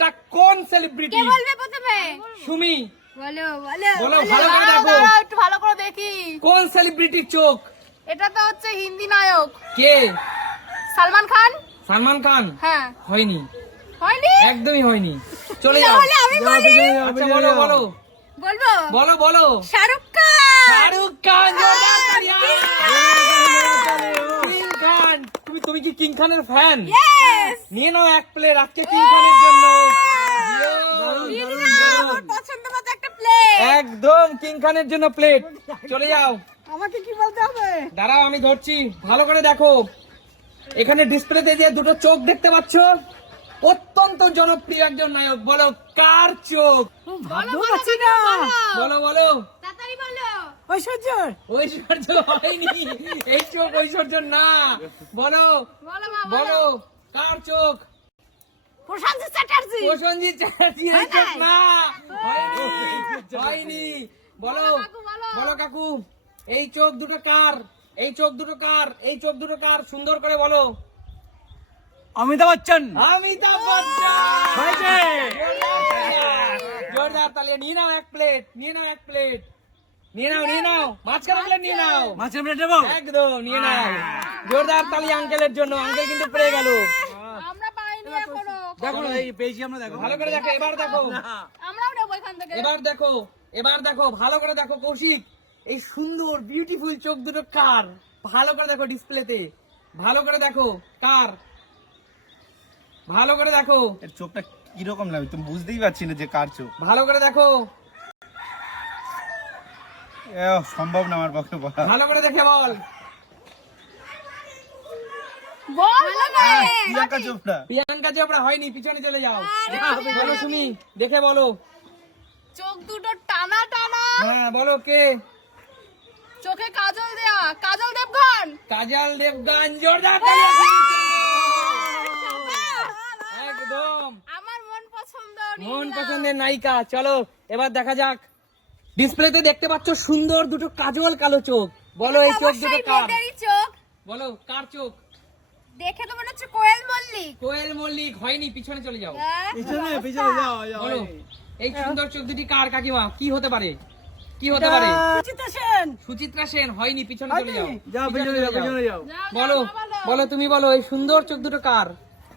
তা কোন সেলিব্রিটি? কে বলবে প্রথমে? সুমি বলো বলো বলো, বলো, ভালো করে দেখো। দাঁড়াও, একটু ভালো করে দেখি। কোন সেলিব্রিটির চোখ? এটা তো হচ্ছে হিন্দি নায়ক কে? সালমান খান। সালমান খান? হ্যাঁ। হয়নি, হয়নি? একদমই হয়নি। চলে যাও। তাহলে আমি বলি। আচ্ছা বলো বলো বলবো? বলো বলো। শাহরুখ খান। শাহরুখ খান। কিং খান। তুমি কি কিং খানের ফ্যান? ইয়েস। নিয়ে নাও এক প্লেট আজকে কিং খানের জন্য। আমার পছন্দ মতো একটা প্লেট। একদম কিং খানের জন্য প্লেট। চলে যাও। আমাকে কি বলতে হবে? দাঁড়াও আমি ধরছি, ভালো করে দেখো। এখানে ডিসপ্লেতে যে দুটো চোখ দেখতে পাচ্ছ, অত্যন্ত জনপ্রিয় একজন নায়ক। বলো কার চোখ? বলো পাচ্ছি না। বলো বলো। তাড়াতাড়ি বলো। ঐশ্বর্য। ঐশ্বর্য হয়নি, এই চোখ ঐশ্বর্য না। বলো বলো মা বলো কার চোখ? প্রশান্ত চ্যাটার্জি। প্রসেনজিৎ চ্যাটার্জি এই চোখ না। হয়নি। বলো কাকু, বলো। বলো কাকু, এই চোখ দুটো কার? এই চোখ দুটো কার? এই চোখ দুটো কার? সুন্দর করে বলো। অমিতাভ বচ্চন। অমিতাভ বচ্চন হয়েছে। জোরদার তালিয়া। নিয়ে নাও এক প্লেট, নিয়ে নাও এক প্লেট, নিয়ে নাও নিয়ে নাও। মাঝখানে প্লেট নিয়ে নাও। মাছের প্লেট দেবো। একদম নিয়ে নাও। জোরদার তালিয়া আঙ্কেলের জন্য। আঙ্কেল কিন্তু পেয়ে গেল। আমরা পাইনি এখনো। দেখো এই পেয়েছি আমরা, দেখো ভালো করে দেখো, এবার দেখো, আমরাও নেবো এখান থেকে। এবার দেখো, এবার দেখো, ভালো করে দেখো। কৌশিক, এই সুন্দর বিউটিফুল চোখ দুটো কার? ভালো করে দেখো ডিসপ্লেতে, ভালো করে দেখো কার, ভালো করে দেখো, এর চোখটা কিরকম লাগে তুমি বুঝতেই পারছি না যে কার চোখ। ভালো করে দেখো, সম্ভব না আমার পক্ষে বলা। ভালো করে দেখে বল। বল না। প্রিয়াঙ্কা চোপড়া। প্রিয়াঙ্কা চোপড়া হয়নি, পিছনে চলে যাও। বলো শুনি, দেখে বলো। চোখ দুটো টানা টানা। হ্যাঁ বলো কে? চোখে কাজল দেয়া, কাজল দেবগন। কাজল দেবগন। জোরদার তালিয়া। একদম আমার মন পছন্দ। মন পছন্দের নায়িকা। চলো এবার দেখা যাক। ডিসপ্লেতে দেখতে পাচ্ছ সুন্দর দুটো কাজল কালো চোখ। বলো এই চোখ দুটো কার? চোখ বলো কার চোখ? দেখে তো মনে হচ্ছে কোয়েল মল্লিক। কোয়েল মল্লিক হয়নি, পিছনে চলে যাও। পিছনে পিছনে যাও যাও। বলো এই সুন্দর চোখ দুটি কার কাকিমা? কি হতে পারে? কি হতে পারে? সুচিত্রা সেন। সুচিত্রা সেন হয়নি, পিছনে চলে যাও। যাও পিছনে পিছনে যাও, চলে যাও। পিছনে যাও। বলো বলো তুমি বলো এই সুন্দর চোখ দুটো কার?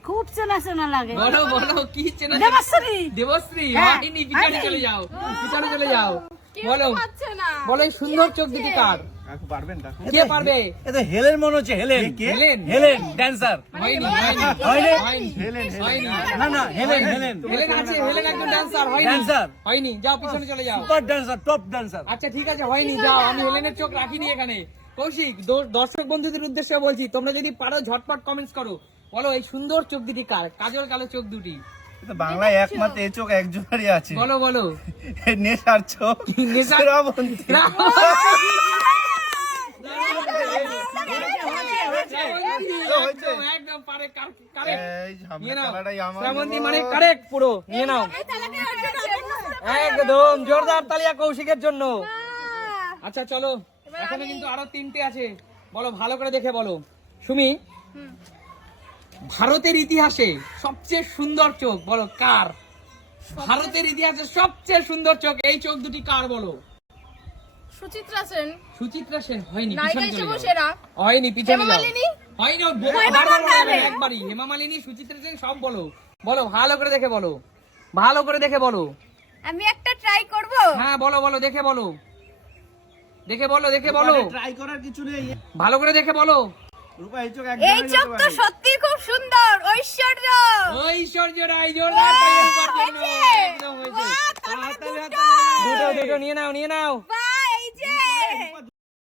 খুব চেনা চেনা লাগে। বলো বলো কি চেনা? দেবশ্রী। দেবশ্রী হ্যাঁ, হয়নি, পিছনে চলে যাও, পিছনে চলে যাও। বলো পাচ্ছে না। বলো এই সুন্দর চোখ দুটি কার? কাকু পারবেন কাকু? কে পারবে? এটা হেলেন মনে হচ্ছে, হেলেন। কে? হেলেন? Helen dancer. হয়নি হয়নি হয়নি? হয়নি হয়নি। না না, হেলেন হেলেন। হেলেন আছে, হেলেন একজন ডান্সার। হয়নি Dancer? হয়নি, যাও পিছনে চলে যাও। Super dancer, top dancer. আচ্ছা ঠিক আছে, হয়নি, যাও। আমি হেলেনের চোখ রাখিনি এখানে। কৌশিক, দর্শক বন্ধুদের উদ্দেশ্যে বলছি, তোমরা যদি পারো ঝটপট কমেন্টস করো। বলো এই সুন্দর চোখ দুটি কার? কাজল কালো চোখ দুটি। তো বাংলায় একমাত্র এই চোখ একজনেরই আছে। বলো বলো। এই নেশার চোখ। নেশার- শ্রাবন্তী। একদম কারেক্ট। এই নিয়ে নাও। ঝামেলাটাই আমার। শ্রাবন্তী মানে কারেক্ট পুরো। নিয়ে নাও। এই তালাকে হচ্ছে। একদম জোরদার তালিয়া কৌশিকের জন্য। আচ্ছা চলো, এখানে কিন্তু আরো তিনটে আছে। বলো ভালো করে দেখে বলো। সুমি, ভারতের ইতিহাসে সবচেয়ে সুন্দর চোখ বলো কার? ভারতের ইতিহাসে সবচেয়ে সুন্দর চোখ, এই চোখ দুটি কার বলো? সুচিত্রা সেন। সুচিত্রা সেন হয়নি, নায়িকা পিছনে চলে হিসেবে যাও। সেরা। হয়নি, পিছনে হেমা যাও। মালিনী? হয়নি, হেমা বারবার বলা যাবে মালিনী। না, একবারই। হেমা মালিনী, সুচিত্রা সেন সব বলো। বলো ভালো করে দেখে বলো, ভালো করে দেখে বলো। আমি একটা ট্রাই করব। হ্যাঁ বলো বলো, দেখে বলো, দেখে বলো, দেখে বলো, ট্রাই করার কিছু নেই। ভালো করে দেখে বলো। রূপা এই চোখ এই একজনেরই চোখ হতে তো পারে। সত্যি খুব সুন্দর। ঐশ্বর্য। ঐশ্বর্য রায়। জোরদার তালি রূপার জন্য। হয়েছে। একদম হয়েছে। বাহ, তাহলে দুটো। দুটো দুটো নিয়ে নাও, নিয়ে নাও।